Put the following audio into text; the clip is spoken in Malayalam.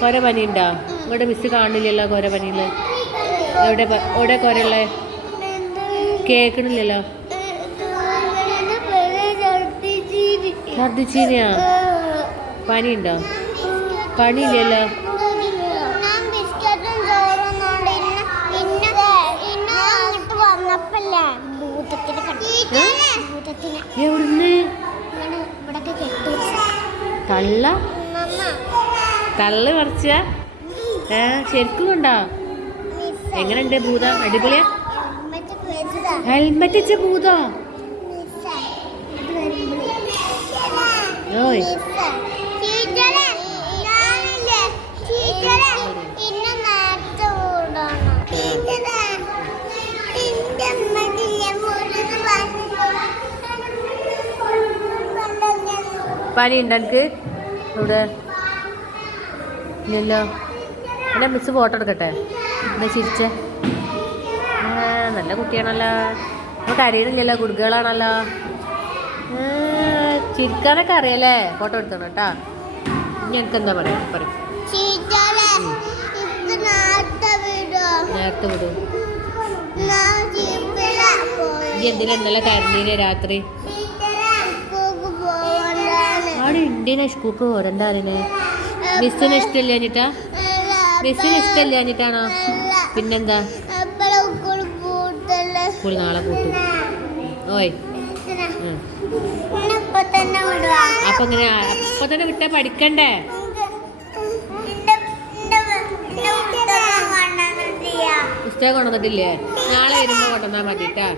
കൊര പനി ഉണ്ടോ? ഇവിടെ മിസ് കാണില്ലല്ലോ കൊര പനിയിൽ. എവിടെ കൊരയുള്ളേ? കേൾക്കണില്ലല്ലോ. ഛർദിച്ചീനിയാ? പനിയുണ്ടോ? പനിയില്ലല്ലോ. എവിടുന്ന്? തള്ളു പറിച്ച? ശരിക്കും കൊണ്ടോ? എങ്ങനെയുണ്ട് ഭൂതം? അടിപൊളിയാ? ഹെൽമെറ്റ് വെച്ച ഭൂതോ? ഓയ് പനി ഉണ്ടോ എനിക്ക്? ഇവിടെ ഇല്ലല്ലോ. എന്നാ മിസ് ഫോട്ടോ എടുക്കട്ടെ? എന്നാ ചിരിച്ചേ. നല്ല കുട്ടിയാണല്ലോ. നമുക്ക് അറിയണില്ലല്ലോ, കുടുക്കുകളാണല്ലോ. ചിരിക്കാനൊക്കെ അറിയാലേ. ഫോട്ടോ എടുത്തോണം കേട്ടോ. ഇനി എനിക്കെന്താ പറയാ? പറയും നേരത്തെ വിടും. ഈ എന്തിനാ ഇന്നലെ കരഞ്ഞീനെ രാത്രി? അവിടെ ഇന്ത്യനെ സ്കൂൾക്ക് പോരണ്ട. അതിന് മിസ്സിന് ഇഷ്ടമില്ലാഞ്ഞിട്ടാ? മിസ്സിന് ഇഷ്ടമില്ലാഞ്ഞിട്ടാണോ? പിന്നെന്താ? സ്കൂൾ നാളെ കൂട്ടും. ഓയ് അപ്പൊ ഇങ്ങനെ അപ്പൊ തന്നെ വിട്ടാ പഠിക്കണ്ടേ? പുസ്തകം കൊണ്ടുവന്നിട്ടില്ലേ? നാളെ വരുമ്പോ കൊണ്ടുവന്നാ മതിട്ടാ.